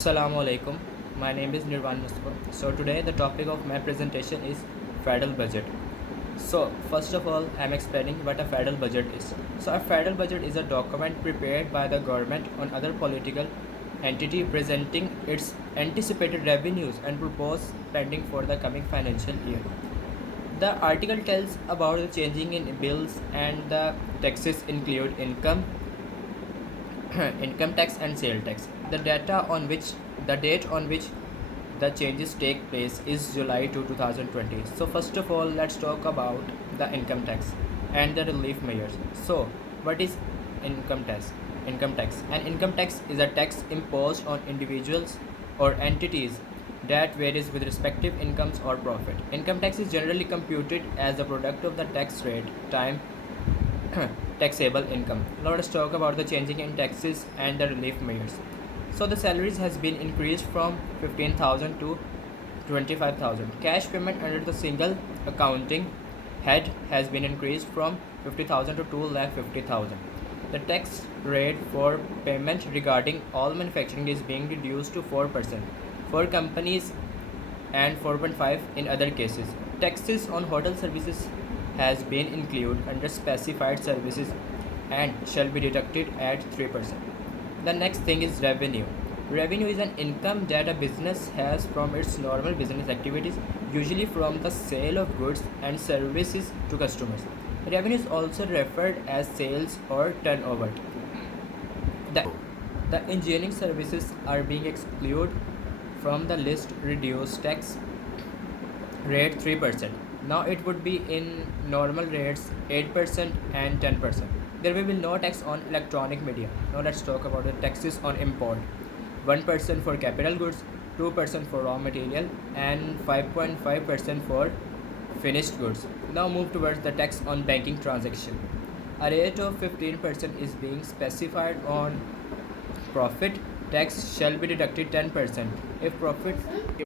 Assalamu alaikum. My name is Nirvan Mustafa. So today the topic of my presentation is federal budget. So first of all, I'm explaining what a federal budget is. So a federal budget is a document prepared by the government on other political entity presenting its anticipated revenues and proposed spending for the coming financial year. The article tells about the changing in bills and the taxes include income, income tax and sale tax. The date on which the changes take place is July 2, 2020. So first of all, let's talk about the income tax and the relief measures. So what is income tax? Income tax. An income tax is a tax imposed on individuals or entities that varies with respective incomes or profit. Income tax is generally computed as a product of the tax rate, time, taxable income. Now let's talk about the changing in taxes and the relief measures. So the salaries has been increased from 15,000 to 25,000. Cash payment under the single accounting head has been increased from 50,000 to 2,50,000. The tax rate for payment regarding all manufacturing is being reduced to 4% for companies and 4.5 in other cases. Taxes on hotel services has been included under specified services and shall be deducted at 3%. The next thing is revenue. Revenue is an income that a business has from its normal business activities, usually from the sale of goods and services to customers. Revenue is also referred as sales or turnover. The, the engineering services are being excluded from the list reduced tax rate 3%. Now it would be in normal rates 8% and 10%. There will be no tax on electronic media. Now let's talk about the taxes on import. 1% for capital goods, 2% for raw material and 5.5% for finished goods. Now move towards the tax on banking transaction. A rate of 15% is being specified on profit. Tax shall be deducted 10% if profit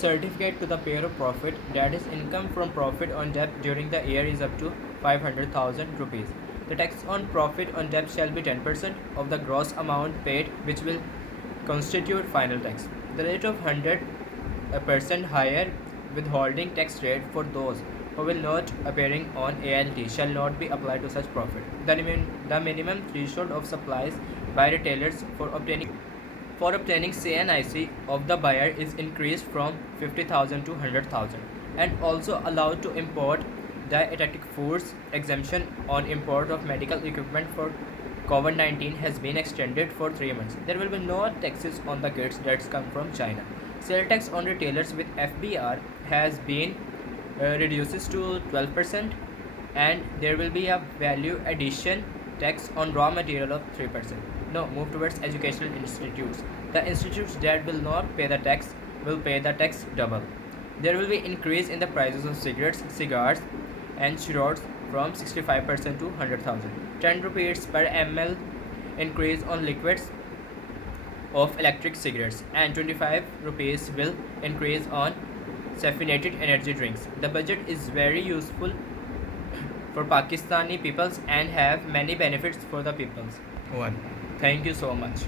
certificate to the payer of profit, that is income from profit on debt during the year, is up to 500,000 rupees. The tax on profit on debt shall be 10% of the gross amount paid, which will constitute final tax. The rate of 100% higher withholding tax rate for those who will not appearing on ALT shall not be applied to such profit. The minimum threshold of supplies by retailers for obtaining CNIC of the buyer is increased from 50,000 to 100,000 and also allowed to import dietetic foods. Exemption on import of medical equipment for COVID-19 has been extended for 3 months. There will be no taxes on the goods that come from China. Sale tax on retailers with FBR has been reduces to 12% and there will be a value addition tax on raw material of 3%. Now move towards educational institutes. The institutes that will not pay the tax will pay the tax double. There will be increase in the prices of cigarettes, cigars and churros from 65% to 100,000. 10 rupees per ml increase on liquids of electric cigarettes and 25 rupees will increase on caffeinated energy drinks. The budget is very useful for Pakistani peoples and have many benefits for the peoples. One. Thank you so much.